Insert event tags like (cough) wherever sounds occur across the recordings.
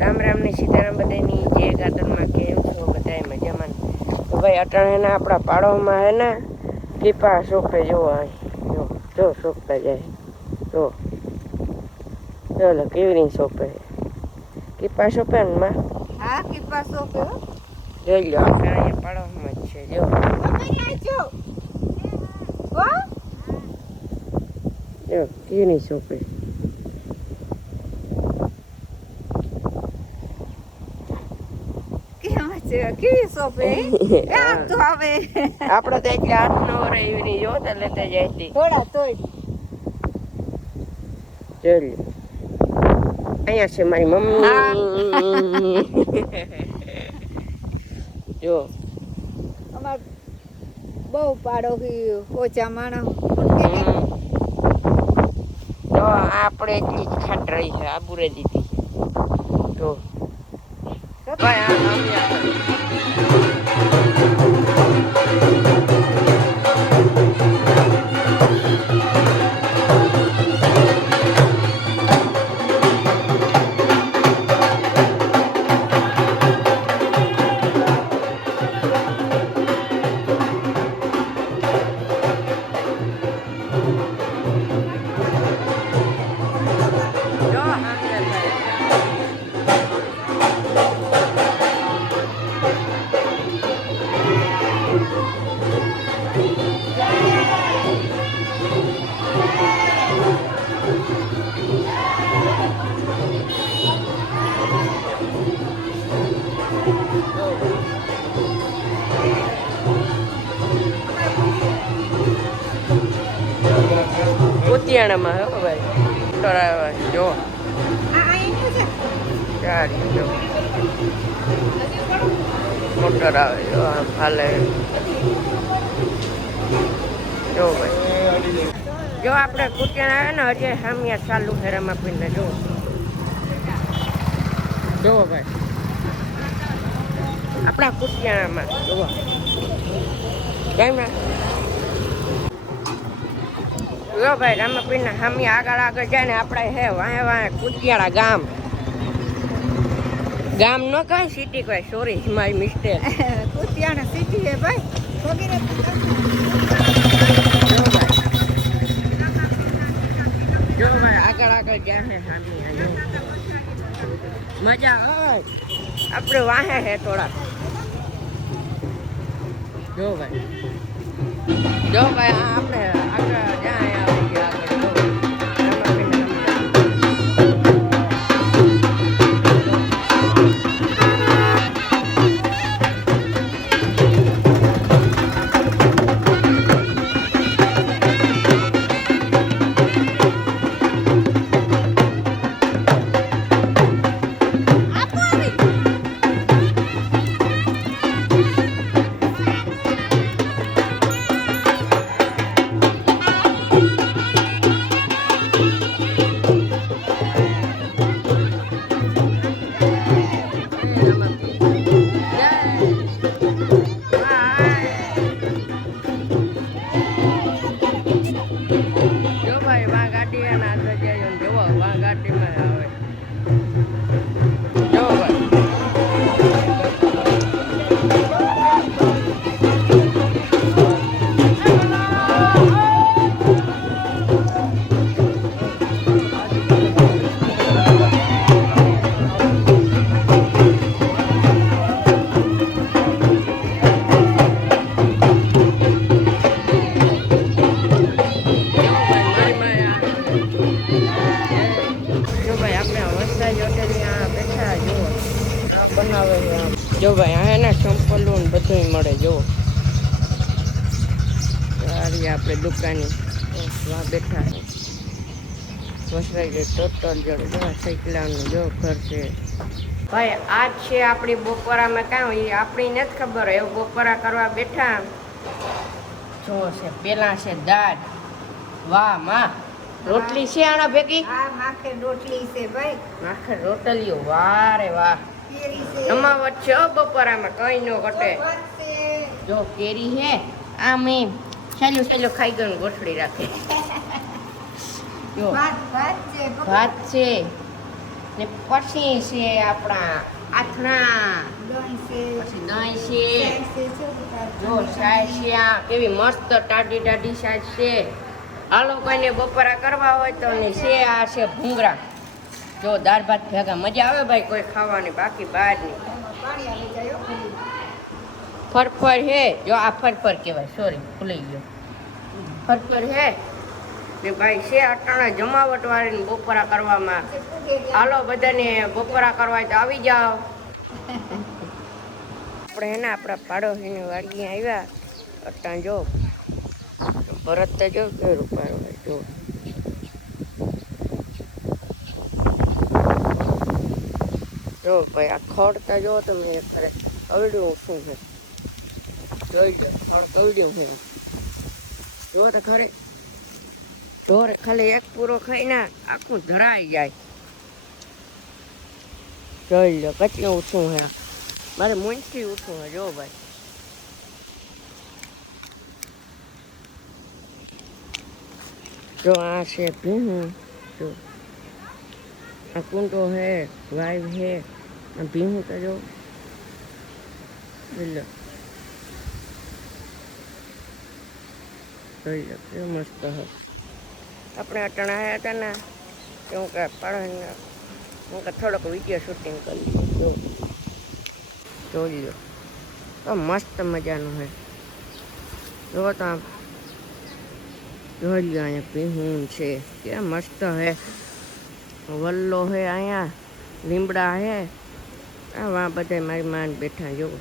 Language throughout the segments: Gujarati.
રામ રામ ને સીતારામ બધાની જય ગાતરમાં કેમ છો? બધા મજામાં તો ભાઈ અટાણે ના આપણા પાડોમાં હે ને પીપા સોપે જોવો જો જો સોપતા જાય. જો. ચલો કેવી રીતે સોપે કીપા સોપે ને માં? હા કે પાસો જોઈ લો આપણે અહીંયા પાડોમાં જ છે જો. જો કેવી રીતે સોપે કેમ છે કેવી સોપે (laughs) એ આ તો હવે. આપણે તો એટલે હાથ નો રહી એવી જો જોતા લેતા જાય છે થોડા તોય. જોઈ અહીંયા છે મારી મમ્મી. (laughs) જો. અમાર બહુ પાડો ઓછા માણસ. તો આપણે એટલી જ ખાટ રહી છે આબુરે દીધી તો ભાઈ આ આમ યાર. ઉતિયાણામાં હો ભાઈ. ટોળાવા જો. ચારી જો. મોટર આવે, જો આમ હાલે. જો ભાઈ. જો આપણે કુટિયાણા આવે ને, હજી હામિયા ચાલુ ફેરામાં પીને, જો. જો ભાઈ. આપણા કુટિયાણામાં, જુઓ. કેમ જો ભાઈ રામાપીરના હામી આગળ આગળ જાય ને આપણે હે વાહે વાહે કુતિયાળા ગામ. ગામ ન કઈ સિટી કઈ સોરી મારી મિસ્ટેક કુતિયાળા સિટી હે ભાઈ. જો ભાઈ. આગળ આગળ જાય હે હામી મજા આવે. આપણે વાહે હે થોડા જો ભાઈ. જો ભાઈ આપણે આગળ જાય જો ભાઈ આ એના સંપલું ને બધું મળે જો. સારી આપણે દુકાની. બેઠા વસરાઈ ગઈ ટોટલ જોડે જો સાયકલાનું જો ઘર છે. ભાઈ આ છે આપણી બપોરામાં કાં એ આપણી નથી ખબર એવું બપોરા કરવા બેઠા. જો છે પેલા છે દાળ વાહમાં રોટલી છે આના ભેગી? હા માખે રોટલી છે ભાઈ. માખે રોટલીઓ વાહ રે વાહ. કેરી છે છે બપોરામાં કઈ નો ઘટે. છે જો કેરી હે આ મેં સહેલું સહેલું ખાઈ ગયું ગોઠડી રાખે. જો. ભાત છે ને પછી છે આપણા આથણા. છે. પછી દહીં છે. જો બધા છે આ. કેવી મસ્ત ટાઢી ટાઢી સાઈઝ છે. આ લોકોને બપોરા કરવા હોય તો ને છે આ છે ભૂંગળા. જો દાળ ભાત ભેગા, મજા આવે ભાઈ કોઈ ખાવાની, બાકી બહાર નહીં એમાં પાણી આવી જાય હો ખુલ્લી. ફરફર હે, જો આ ફરફર કહેવાય સોરી ભૂલી ગયો. ફરફર હે, ને ભાઈ છે અટાણા જમાવટ વાળીને બપોરા કરવામાં. હાલો બધાને બપોરા કરવા તો આવી જાઓ. આપણે એના આપણા પાડોશીની વાડીએ આવ્યા. અટાણ જો, ભરત તો જો રૂપારો જો. જો ભાઈ, આ ખડતા જો તમે ખરે અવડ્યું શું છે? જોઈ લો, ખડ કવડ્યું છે. જો ખરે. ઢોર ખાલી એક પૂરો ખાઈને આખું ધરાઈ જાય. જોઈ લો, કેટલું ઊંચું હે મારે મૂંઝથી ઊંચું હે જો ભાઈ. જો આ છે ભીનું, જો. આ કુંડો હે વાઈવ હે ભીહું તો જો જોઈ લો જોઈ લો કેવું મસ્ત હે આપણે અટાણા આવ્યા હતા ને તો હું કે પાડો હું કે થોડોક વીડિયો શૂટિંગ કરી જો. જોઈ લો. તો મસ્ત મજાનું છે. જો તો જોઈ લો અહીંયા પીહું છે. કે મસ્ત હે વલ્લો હે અહીંયા લીમડા હે આ વા બધા મારી માન બેઠા જોવો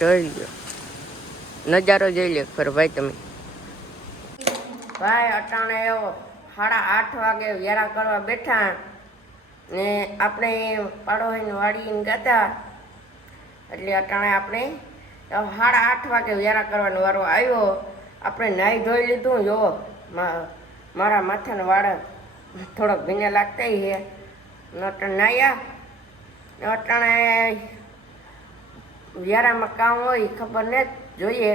જોઈ લો નજારો જોઈ લે ફર ભાઈ તમે. ભાઈ, અટાણે એવો સાડા આઠ વાગે વેરા કરવા બેઠા ને આપણે પાડોશીની વાડીને ગાતા. એટલે અટાણે આપણે સાડા આઠ વાગે વેરા કરવાનો વારો આવ્યો. આપણે નાહી ધોઈ લીધું, જો. મારા માથાના વાળ થોડોક ભીને લાગતા છે નોટણ અટાણે નાહ્યા ને અટાણે વ્યારામાં કામ હોય ખબર ને જોઈએ.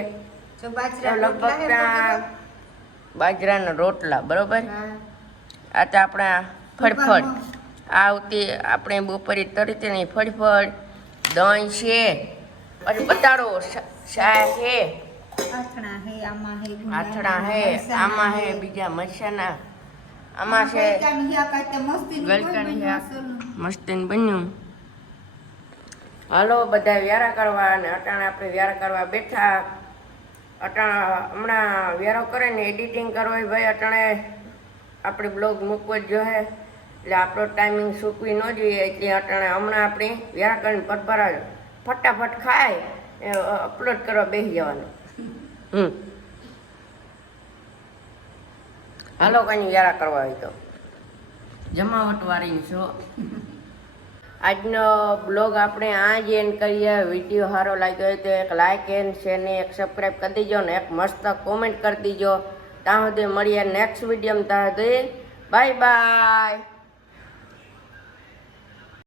લગભગ બાજરાના રોટલા બરોબર? આ તો આપણા ફળફળ. આ આવતી આપણે બપોરે તરી નહીં ફળફળ દહીં છે પછી બતાડો શા છે. આથણા હે આમાં હે આમાં હે બીજા મરચાના આમાં છે મસ્તીનું બન્યું હાલો બધા વ્યારા કરવા અને અટાણા આપણે વ્યારા કરવા બેઠા. અટાણા હમણાં વ્યારો કરે ને એડિટિંગ કરો હોય ભાઈ અટાણે આપણે બ્લોગ મૂકવો જ જોઈએ. એટલે આપણો ટાઈમિંગ સૂકવી ન જોઈએ એટલે અટાણે હમણાં આપણે વ્યારા કરીને પટભરા ફટાફટ ખાય એ અપલોડ કરવા બેસી જવાનું. હમ. હાલો કઈ વ્યારા કરવા હોય તો. જમાવટ વાળી છો. આજનો બ્લોગ આપણે આ જ એન્ડ કરીએ. વીડિયો સારો લાગ્યો હોય તો એક લાઇક એન્ડ શેર ને એક સબસ્ક્રાઈબ કરી દીજો ને એક મસ્ત કોમેન્ટ કરી દીજો. ત્યાં સુધી મળીએ નેક્સ્ટ વિડીયોમાં ત્યાં સુધી બાય બાય